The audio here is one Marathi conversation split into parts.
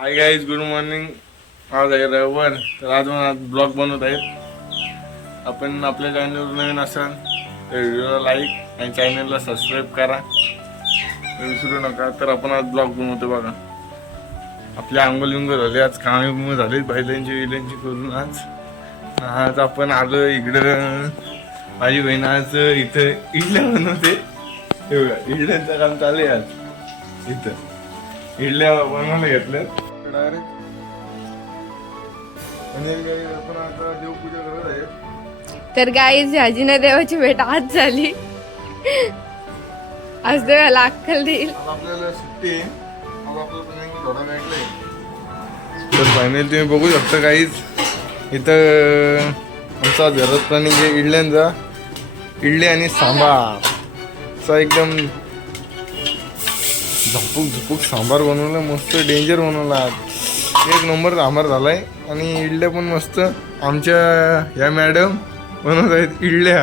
हाय गाईज गुड मॉर्निंग आज आहे रविवार तर आज आज ब्लॉग बनवत आहेत. आपण आपल्या चॅनलवर नवीन असाल तर व्हिडिओला लाईक आणि चॅनलला सबस्क्राईब करा. विसरू नका तर आपण आज ब्लॉग बनवतो बघा. आपल्या अंगोल विंगोल झाले आज कामे बिमे झाले बैलांची विल्यांची करून आज. आज आपण आलो इकडं. माझी बहीण आज इथं इडल्या बनवते. एवढ्या इडल्यांचं काम चालू आहे आज. इथं. इडल्या बनवायला घेतलं डायरेक्ट काही आपण आता देवपूजा करत आहे. तर गाईज ह्याजीने देवाची भेट आज झाली. आज देवाला अक्कल देईल. आज आपल्याला सुट्टी आहे. आज आपलं पण थोडा भेटलंय तर फायनल तुम्ही बघू शकता काहीच इथं आमचा घरात प्लॅनिंग आहे इडल्यांचा इडली आणि सांबार. असा एकदम झपूक झपूक सांबार बनवला मस्त डेंजर बनवला. एक नंबर सांबार झालाय. आणि इडल्या पण मस्त आमच्या या मॅडम बनवत आहेत इडल्या.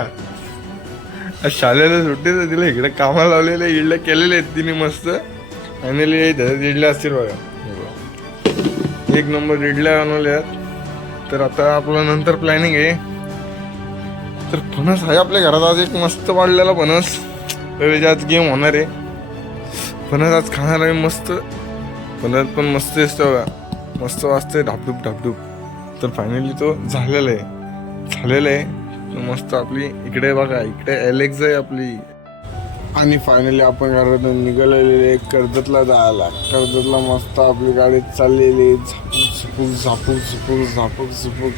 आज शाळेला सुट्टी तर तिला इकडे कामाला लावलेल्या इडल्या केलेल्या आहेत तिने मस्त. फायनली इडल्या असतील बघा. एक नंबर इडल्या बनवल्या तर आता आपलं नंतर प्लॅनिंग आहे. तर फणस आहे आपल्या घरात. आज एक मस्त वाढलेला फणस. तर आज गेम होणार आहे. फणस आज खाणार आहे मस्त. फणस पण मस्त दिसतो बघा. मस्त वाजतंय ढापडूप ढापडूप. तर फायनली तो झालेला आहे. झालेला आहे. तर मस्त आपली इकडे बघा इकडे एलेक्स आहे आपली. आणि फायनली आपण घरातून निघालेले कर्जतला जायला. कर्जतला मस्त आपली गाडी चाललेली झापूक झुपूक झुपूक झापूक झुपूक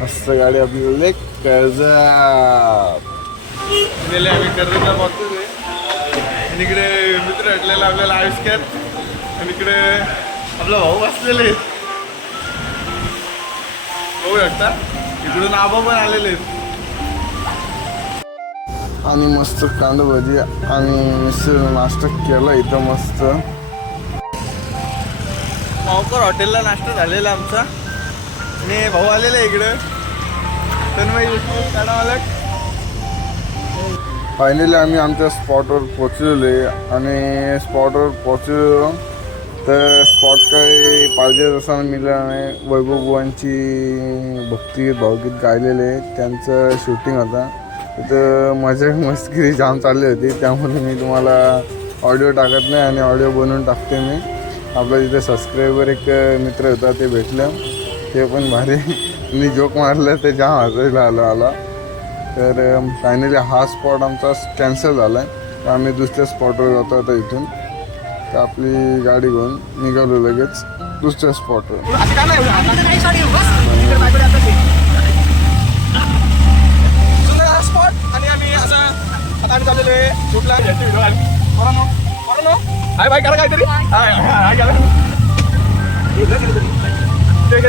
मस्त गाडी आपली लेक कर्जत. आम्ही कर्जतला पोहोचतोय आणि इकडे मित्र भेटलेला आपल्याला आयुष्यात आणि इकडे आपला भाऊ बसलेले आहेत बघू शकता इकडून आबा पण आलेले आहेत. आणि मस्त कांदा भजी आणि मिसळ नाश्ता केला इथं मस्त. मावकर हॉटेलला नाश्ता झालेला आमचा. आणि भाऊ आलेला इकडं. तन्मय विष्णू काढा मालक. फायनली आम्ही आमच्या स्पॉटवर पोचलेलो आहे आणि स्पॉटवर पोचलेलो तर स्पॉट काही पाहिजे तसा मिळाला नाही. वैभव बुवांची भक्तिगीत भावगीत गायलेले. आहे. त्यांचं शूटिंग होता. तिथं मजा मस्किरी जाम चालली होती. त्यामुळे मी तुम्हाला ऑडिओ टाकत नाही आणि ऑडिओ बनवून टाकते मी. आपला तिथे सबस्क्रायबर एक मित्र होता ते भेटलं. ते पण भारी. मी जोक मारलं ते जाम हसायला आलं आला. तर फायनली हा स्पॉट आमचा कॅन्सल झाला आहे तर आम्ही दुसऱ्या स्पॉटवर जातो आता इथून. तर आपली गाडी घेऊन निघालो लगेच दुसऱ्या स्पॉटवर स्पॉट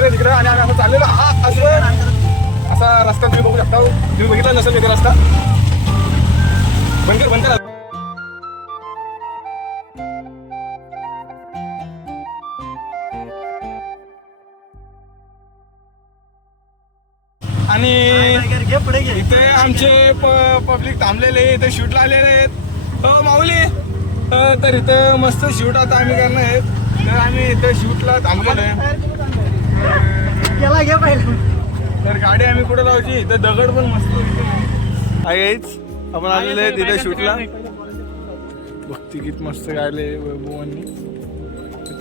तिकडे आणि आम्ही असं चाललेलो हा असं असा रस्ता तुम्ही बघू शकता हो. तुम्ही बघितला नसेल तिथे रस्ता? बनकर बनकर. आणि इथे आमचे पब्लिक थांबलेले इथे शूटला आलेले आहेत. हो माऊली तर इथं मस्त शूट आता आम्ही करणार आहेत. तर आम्ही इथे शूटला थांबलेलो आहे. तर गाडी आम्ही कुठे लावची? इथं दगड पण मस्त आहेच आपण आलेले आहे तिथे शूटला. भक्तिगीत मस्त गायले वैभवांनी.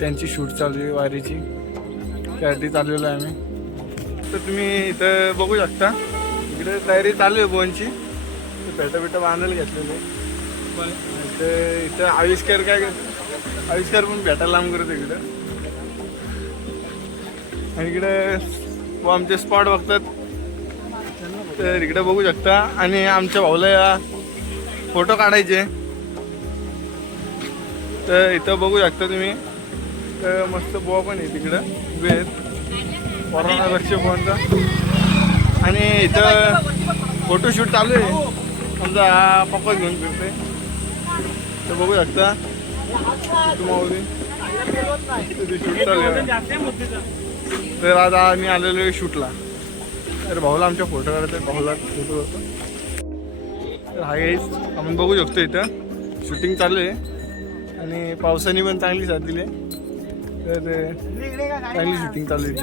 त्यांची शूट चालू आहे वारीची. त्यासाठी चाललेलो आहे आम्ही. तर तुम्ही इथं बघू शकता. इकडे तयारी चालू आहे बोनची पेटा बिटा बांधायला घेतलेले. इथं इथं आविष्कार काय आविष्कार पण भेटायला लांब करतो इकडं. आणि इकडे व आमचे स्पॉट बघतात. तर इकडे बघू शकता. आणि आमच्या भाऊला या फोटो काढायचे. तर इथं बघू शकता तुम्ही. तर मस्त बुवा पण आहे तिकडं. वेळ आहेत कोरोना लक्ष फोनचा आणि इथं फोटोशूट चालू आहे. आमचा हा पप्पा घेऊन फिरते तर बघू शकता. माऊली शूट चालू आहे. तर आता आम्ही आलेलो आहे शूटला. तर भाऊला आमच्या फोटो काढायचा भाऊला फोटो तर हा गाईज आपण बघू शकतो इथं. शूटिंग चालू आहे. आणि पावसाने पण चांगली साथ दिली तर चांगली शूटिंग चालू आहे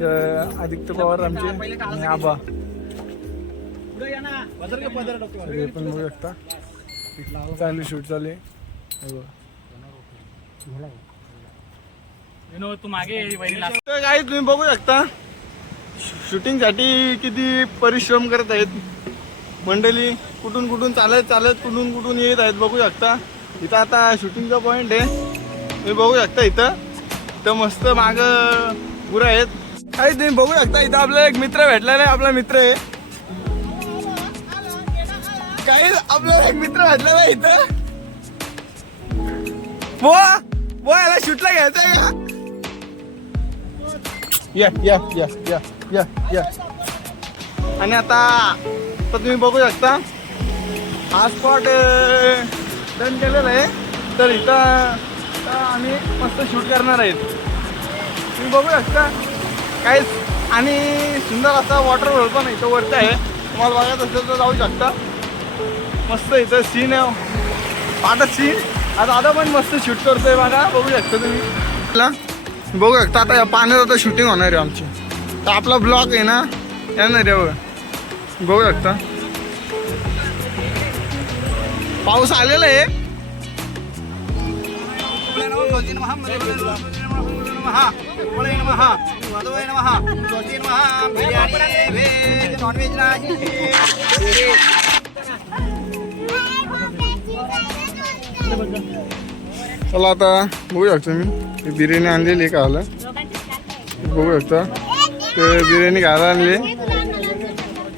तर आदित्य पवार आमचे आणि आबा. सगळे पण बघू शकता. चांगली शूट चालू आहे. हो. हे तू मागे वहिनीला तर काय तुम्ही बघू शकता शूटिंगसाठी किती परिश्रम करत आहेत. मंडळी कुठून कुठून चालत चालत कुठून कुठून येत आहेत बघू शकता. इथं आता शूटिंगचा पॉइंट आहे. तुम्ही बघू शकता इथं. तर मस्त माग पुरं आहेत. काय तुम्ही बघू शकता इथं आपला एक मित्र भेटलेला आहे आपला मित्र आहे. काही आपल्याला एक मित्र भेटलेला इथं. बुवा बुवा याला शूटला घ्यायचं आहे का? या या या या या या. आणि आता तर तुम्ही बघू शकता हा स्पॉट डन केलेला आहे. तर इथं आम्ही मस्त शूट करणार आहेत. तुम्ही बघू शकता काहीच आणि सुंदर असा वॉटरफॉल पण इथं वरती आहे. तुम्हाला बघायचं असेल तर जाऊ शकता. मस्त इथं सीन आहे. आता सीन आता आता पण मस्त शूट करतोय बघा. बघू शकता तुम्ही. बघू शकता आता या पाण्यात आता शूटिंग होणार आहे आमची. तर आपला ब्लॉग आहे ना येणार आहे बघा बघू शकता. पाऊस आलेला आहे. चला आता बघू शकतो मी बिर्याणी आणलेली आहे खायला. बघू शकता ते बिर्याणी खायला आणली.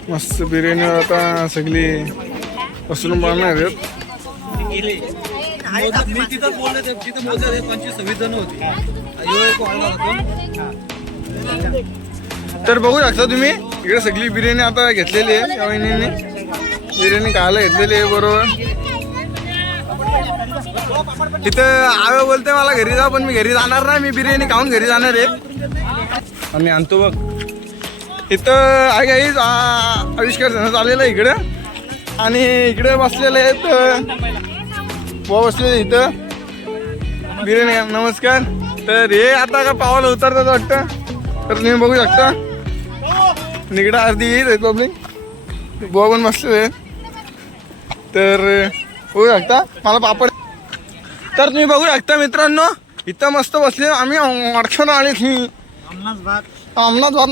मस्त बिर्याणीवर आता सगळी पसरून बनणार आहेत. मी तिथं तिथं पंचवीस सव्वीस जण तर बघू शकता तुम्ही. इकडे सगळी बिर्याणी आता घेतलेली आहे. या बिर्याणी खायला घेतलेली आहे बरोबर. तिथं आवे बोलते मला घरी जा पण मी घरी जाणार नाही. मी बिर्याणी खाऊन घरी जाणार आहे. आम्ही आणतो बघ. इथं आहे काही आविष्कार झाला आलेला आहे इकडं. आणि इकडे बसलेले आहेत बुवा बसलेले इथं. बिर्याणी नमस्कार. तर हे आता का पावाला उतरतात वाटतं? तर तुम्ही बघू शकता. निकडं अर्धी येत आहेत पब्लिक बुवा पण बसलेले तर बघू शकता. मला पापड तर तुम्ही बघू शकता मित्रांनो इथं मस्त बसले आम्ही अडचण आली भात. अंमलात भात